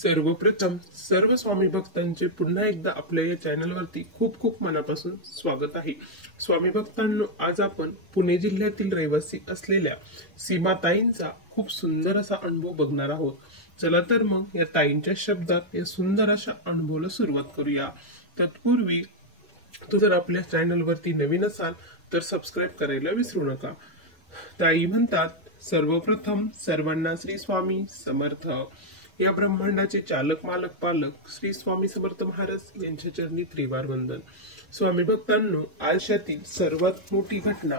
सर्वप्रथम सर्व स्वामी भक्तांचे पुन्हा एकदा आपल्या या चॅनलवरती खूप खूप मनापासून स्वागत आहे। स्वामी भक्तांनो, आज आपण पुणे जिल्ह्यातील रहिवासी असलेल्या सीमाताईंचा खूप सुंदर असा अनुभव बघणार आहोत। चला तर मग या ताईंच्या शब्दात या सुंदर अशा अनुभवाला सुरुवात करूया। तत्पूर्वी तो जर आपल्या चॅनलवरती नवीन असाल तर सबस्क्राइब करायला विसरू नका। ताई म्हणतात, सर्वप्रथम सर्वांना श्री स्वामी समर्थ। या ब्रह्मांडाचे चालक मालक पालक श्री स्वामी समर्थ महाराज यांच्या चरणी त्रिवार वंदन। स्वामी भक्तांनो, आयुष्यातील सर्वात मोठी घटना,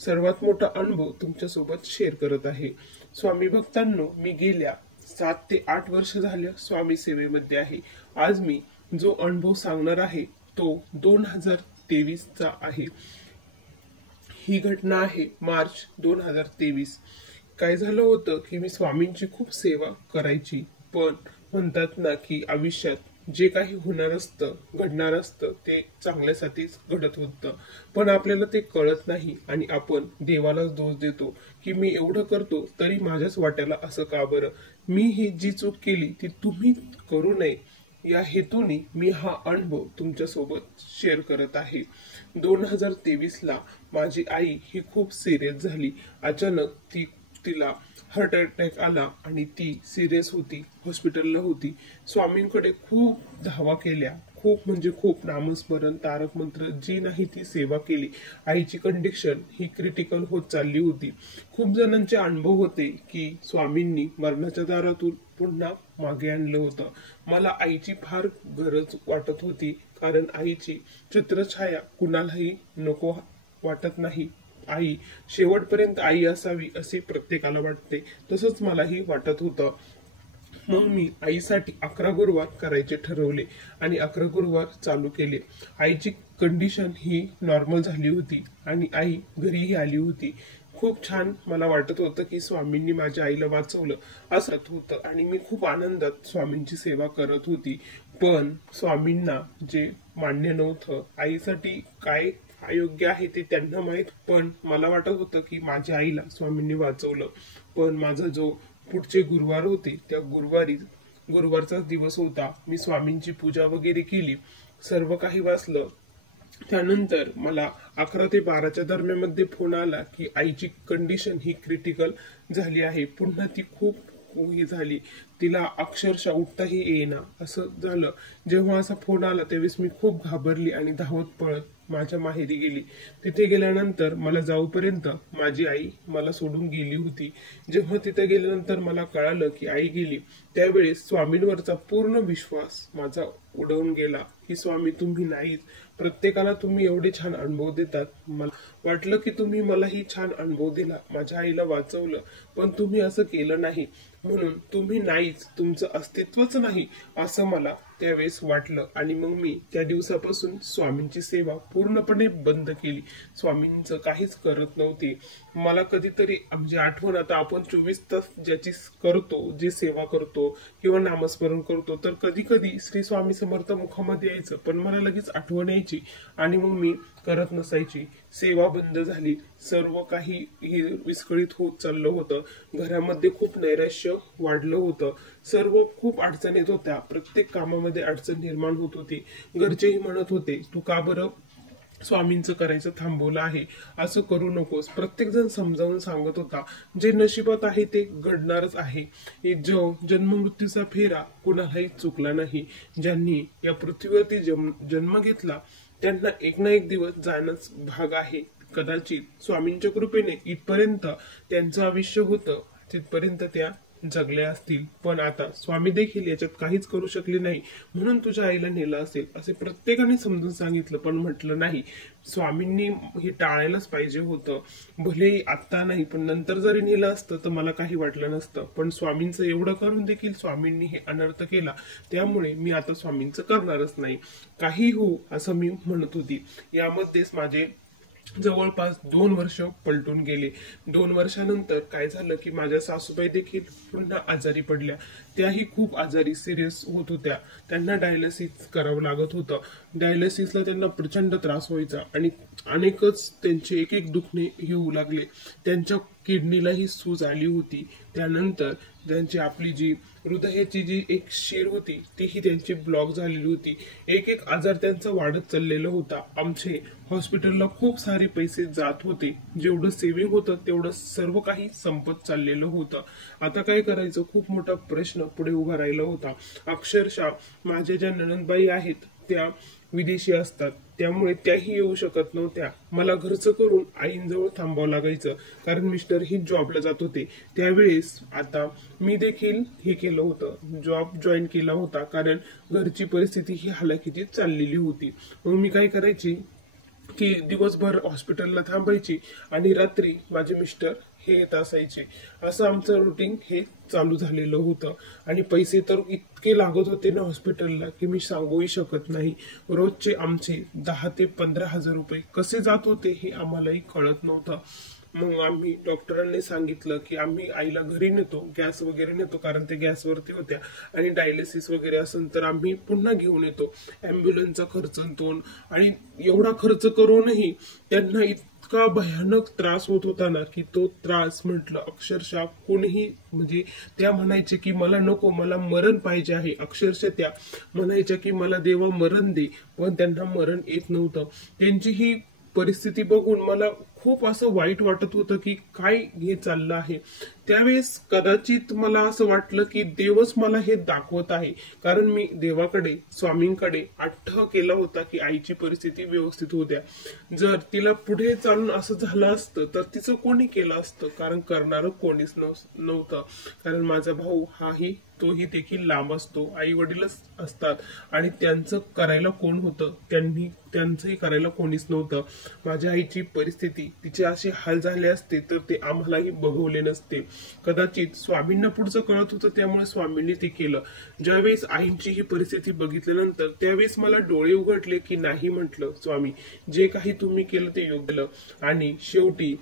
सर्वात मोठा अनुभव तुमच्या सोबत शेअर करत आहे। स्वामी भक्तांनो, मी गेल्या 7 ते 8 वर्ष झाले स्वामी सेवेमध्ये आहे। आज मी जो अनुभव सांगणार आहे तो 2023 चा आहे। ही घटना आहे मार्च 2023। काय झालं होतं की मी स्वामींची खूप सेवा करायची, पण म्हणतात ना की आयुष्यात जे काही होणार असतं, घडणार असतं ते चांगल्यासाठीच घडत होतं, पण आपल्याला ते कळत नाही आणि आपण देवालाच दोष देतो की मी एवढं करतो तरी माझ्याच वाट्याला असं का बरं। मी ही जी चूक केली ती तुम्ही करू नये या हेतूने मी हा अनुभव तुमच्या सोबत शेअर करत आहे। 2023 ला माझी आई ही खूप सिरियस झाली। अचानक तिला हार्ट अटॅक आला आणि ती सिरियस होती, हॉस्पिटलला होती। स्वामींकडे खूप धावा केल्या, खूप म्हणजे खूप नामस्मरण, तारक मंत्र जी नाही ती सेवा केली। आईची कंडिशन ही क्रिटिकल होत चालली होती। खूप जणांचे अनुभव होते की स्वामींनी मरणाच्या दारातून पुन्हा मागे आणलं होतं। मला आईची फार गरज वाटत होती, कारण आईची छत्रछाया कुणालाही नको वाटत नाही। आई शेवटपर्यंत आई असावी असे प्रत्येकाला वाटते, तसंच मलाही वाटत होतं। मग मी आईसाठी 11 गुरुवार करायचे ठरवले आणि 11 गुरुवार चालू केले। आईची कंडिशन ही नॉर्मल झाली होती आणि आई घरीही आली होती। खूप छान मला वाटत होतं की स्वामींनी माझ्या आईला वाचवलं असं होतं आणि मी खूप आनंदात स्वामींची सेवा करत होती। पण स्वामींना जे मान्य नव्हतं, आईसाठी काय अयोग्य आहे ते त्यांना माहित, पण मला वाटत होतं की माझ्या आईला स्वामींनी वाचवलं। पण माझा जो पुढचे गुरुवार होते त्या गुरुवारचा दिवस होता। मी स्वामींची पूजा वगैरे केली, सर्व काही वाचलं। त्यानंतर मला 11 ते 12च्या दरम्यान फोन आला की आईची कंडिशन ही क्रिटिकल झाली आहे। पुन्हा ती खूप ही झाली, तिला अक्षरशः उठताही येईना असं झालं। जेव्हा असा फोन आला त्यावेळेस मी खूप घाबरली आणि धावत पळत माझ्या माहेरी गेली। तिथे गेल्यानंतर मला जाऊपर्यंत माझी आई मला सोडून गेली होती। जेव्हा तिथे गेल्यानंतर मला कळालं की आई गेली, त्यावेळेस स्वामींवरचा पूर्ण विश्वास माझा उडवून गेला की स्वामी तुम्ही नाहीच, प्रत्येकाला तुम्ही एवढे छान अनुभव देतात। मला वाटलं की तुम्ही मलाही छान अनुभव दिला, माझ्या आईला वाचवलं, पण तुम्ही असं केलं नाही, म्हणून तुम्ही नाहीच, तुमचं अस्तित्वच नाही असं मला त्यावेळेस वाटलं। आणि मग मी त्या दिवसापासून स्वामींची सेवा पूर्णपणे बंद केली, स्वामींचं काहीच करत नव्हते। मला कधीतरी म्हणजे आठवण, आता आपण 24 तास ज्याची करतो, जे सेवा करतो किंवा नामस्मरण करतो, तर कधी कधी श्री स्वामी समर्थ मुखामध्ये यायचं, पण मला लगेच आठवण यायची आणि मग मी करत नसायची। सेवा बंद झाली, सर्व काही हे विस्कळीत होत चाललं होतं। घरामध्ये खूप नैराश्य वाढलं होतं, सर्व खूप अडचणीत होत्या, प्रत्येक कामामध्ये अडचण निर्माण होत होती। घरचेही म्हणत होते, तू का बरं स्वामींचं करायचं थांबवलं आहे, असं करू नकोस। प्रत्येक जण समजावून सांगत होता, जे नशिबात आहे ते घडणारच आहे। जन्म मृत्यूचा फेरा कुणालाही चुकला नाही। ज्यांनी या पृथ्वीवरती जन्म घेतला त्यांना एक ना एक दिवस जाणंच भाग आहे। कदाचित स्वामींच्या कृपेने इथपर्यंत त्यांचं आयुष्य होतं, तिथपर्यंत त्या जगल्या असतील, पण आता स्वामी देखील याच्यात काहीच करू शकले नाही, म्हणून तुझ्या आईला नेलं असेल असे प्रत्येकाने समजून सांगितलं, पण म्हटलं नाही, स्वामींनी हे टाळायलाच पाहिजे होतं। भलेही आत्ता नाही, पण नंतर जरी नेलं असतं तर मला काही वाटलं नसतं, पण स्वामींचं एवढं करून देखील स्वामींनी हे अनर्थ केला, त्यामुळे मी आता स्वामींचं करणारच नाही, काही हो असं मी म्हणत होती। यामध्येच माझे जवळपास 2 वर्ष पलटून गेले। 2 वर्षानंतर काय झालं की माझ्या सासूबाई देखील पुन्हा आजारी पडल्या। त्याही खूप आजारी सिरियस होत होत्या, त्यांना डायलिसिस करावं लागत होतं। डायलिसिसला त्यांना प्रचंड त्रास व्हायचा आणि अनेकच त्यांचे एक दुखणे येऊ लागले। त्यांच्या किडनीलाही सूज आली होती। त्यानंतर त्यांची आपली जी हृदयाची जी एक शिर होती तीही त्यांची ब्लॉक झालेली होती. एक एक आजार त्यांचा वाढत चाललेला होता. आमचे हॉस्पिटलला खूप सारे पैसे जात होते. जेवढं सेव्हिंग होतं तेवढं सर्व काही संपत चाललेलं होतं. आता काय करायचं, खूप मोठा प्रश्न पुढे उभा राहिला होता. अक्षरशः माझ्या ज्या नणंदबाई आहेत त्या विदेशी असतात, त्यामुळे त्याही येऊ शकत नव्हत्या. मला घरचं करून आईंजवळ थांबावं लागायचं, कारण मिस्टर ही जॉबला जात होते त्यावेळेस. आता मी देखील हे केलं होतं, जॉब जॉईन केला होता, कारण घरची परिस्थिती ही हालाकीची चाललेली होती. मग मी काय करायची की दिवसभर हॉस्पिटलला थांबायची आणि रात्री माझे मिस्टर हे येत असायचे. असं आमचं रुटीन हे चालू झालेलं होतं. आणि पैसे तर इतके लागत होते ना हॉस्पिटलला की मी सांगूही शकत नाही. रोजचे आमचे 10 ते 15 हजार रुपये कसे जात होते हे आम्हालाही कळत नव्हतं. मग आम्ही डॉक्टरांनी सांगितलं की आम्ही आईला घरी नेतो, गॅस वगैरे नेतो, कारण ते गॅसवरती होत्या, आणि डायलिसिस वगैरे असेल तर आम्ही पुन्हा घेऊन येतो. अँब्युलन्सचा खर्च दोन, आणि एवढा खर्च करूनही त्यांना इतका भयानक त्रास होत होता ना की तो त्रास म्हटलं अक्षरशः कोणीही, म्हणजे त्या म्हणायचे की मला नको, मला मरण पाहिजे आहे. अक्षरशः त्या म्हणायच्या की मला देवा मरण दे, पण त्यांना मरण येत नव्हतं. त्यांची ही परिस्थिती बघून मला खूप असं वाईट वाटत होतं की काय हे चाललं आहे. त्यावेळेस कदाचित मला असं वाटलं की देवच मला हे दाखवत आहे, कारण मी देवाकडे, स्वामींकडे आग्रह केला होता की आईची परिस्थिती व्यवस्थित होऊ द्या. जर तिला पुढे चालून असं झालं असतं तर तिचं कोणी केलं असतं, कारण करणारं कोणीच नव्हतं. कारण माझा भाऊ हाही तोही देखील लांब असतो, आई वडीलच असतात, आणि त्यांचं करायला कोण होतं, त्यांचंही करायला कोणीच नव्हतं. माझ्या आईची परिस्थिती, तिचे असे हाल झाले असते तर ते आम्हालाही बघवले नसते. कदाचित स्वामींना पुढचं कळत होतं, त्यामुळे स्वामींनी ते केलं. ज्यावेळेस आईंची ही परिस्थिती बघितल्यानंतर त्यावेळेस मला डोळे उघडले की नाही, म्हटलं स्वामी जे काही तुम्ही केलं ते योग्य केलं. आणि शेवटी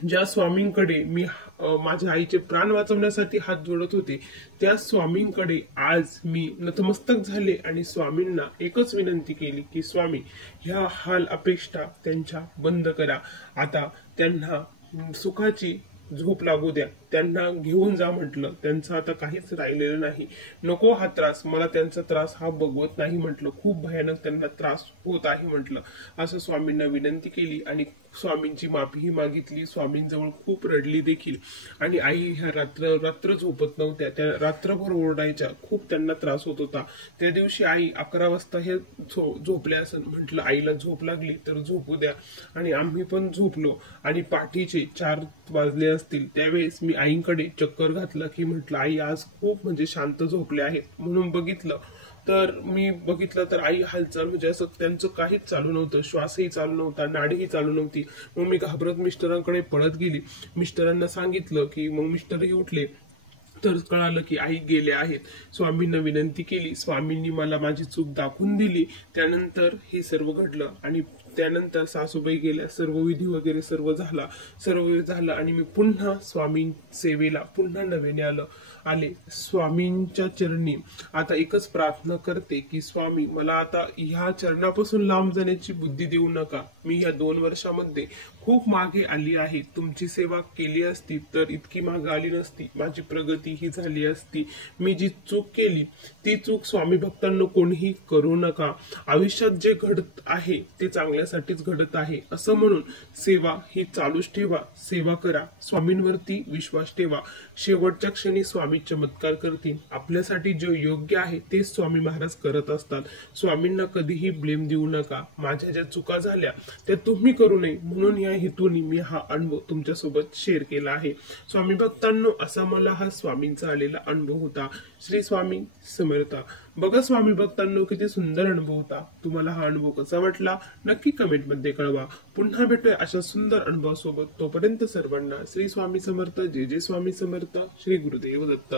ज्या स्वामींकडे मी माझ्या आईचे प्राण वाचवण्यासाठी हात जोडत होते, त्या स्वामींकडे आज मी नतमस्तक झाले आणि स्वामींना एकच विनंती केली की स्वामी, ह्या हाल अपेक्षा त्यांच्या बंद करा. आता त्यांना सुखाची झोप लागू द्या, त्यांना घेऊन जा म्हटलं. त्यांचं आता काहीच राहिलेलं नाही, नको हा त्रास, मला त्यांचा त्रास हा बघवत नाही म्हटलं, खूप भयानक त्यांना त्रास होत आहे म्हटलं. असं स्वामींना विनंती केली आणि स्वामींची माफीही मागितली. स्वामींजवळ खूप रडली देखील. आणि आई ह्या रात्र झोपत नव्हत्या, त्या रात्रभर ओरडायच्या, खूप त्यांना त्रास होत होता. त्या दिवशी आई 11 वाजता हे झोपल्या असं म्हटलं, आईला झोप लागली तर झोपू द्या. आणि आम्ही पण झोपलो. आणि पाठीचे 4 वाजले असतील त्यावेळेस मी आईंकडे चक्कर घातला की म्हटलं आई आज खूप म्हणजे शांत झोपले आहेत. म्हणून बघितलं तर मी बघितलं तर आई हालचाल म्हणजे असं त्यांचं काहीच चालू नव्हतं, श्वासही चालू नव्हता, नाडीही चालू नव्हती. मग मी घाबरत मिस्टरांकडे पळत गेली. मिस्टरांना सांगितलं की मग मिस्टरही उठले, तर कळालं की आई गेले आहेत. स्वामींना विनंती केली, स्वामींनी मला माझी चूक दाखवून दिली. त्यानंतर हे सर्व घडलं. आणि त्यानंतर सासूबाई गेल्या, सर्व विधी वगैरे सर्व झालं आणि मी पुन्हा स्वामी सेवेला पुन्हा नव्याने आले स्वामींच्या चरणी. आता एकच प्रार्थना करते की स्वामी मला आता ह्या चरणापासून लांब जाण्याची बुद्धी देऊ नका. मी ह्या 2 वर्षामध्ये खूप मागे आली आहे, तुमची सेवा केली असती तर इतकी मागे आली नसती, माझी प्रगती ही झाली असती. मी जी चूक केली ती चूक स्वामी भक्तांना कोणीही करू नका. आयुष्यात जे घडत आहे ते चांगल्यासाठीच घडत आहे असं म्हणून सेवा ही चालूच ठेवा, सेवा करा, स्वामींवरती विश्वास ठेवा. शेवटच्या क्षणी स्वामी चमत्कार करतील. आपल्यासाठी जे योग्य आहे ते स्वामी महाराज करत असतात. स्वामींना कधीही ब्लेम देऊ नका. माझ्या ज्या चुका झाल्या त्या तुम्ही करू नये म्हणून या हेतूने मी हा अनुभव तुमच्यासोबत शेअर केला आहे. स्वामी भक्तांनो, असा मला हा स्वामींचा आलेला अनुभव होता. श्री स्वामी समर्थ. बघा स्वामी भक्तांनो, किती सुंदर अनुभव होता. तुम्हाला हा अनुभव कसा वाटला नक्की कमेंट मध्ये कळवा. पुन्हा भेटूया अशा सुंदर अनुभवासोबत. तोपर्यंत सर्वांना श्री स्वामी समर्थ. जय जय स्वामी समर्थ. श्री गुरुदेव दत्त.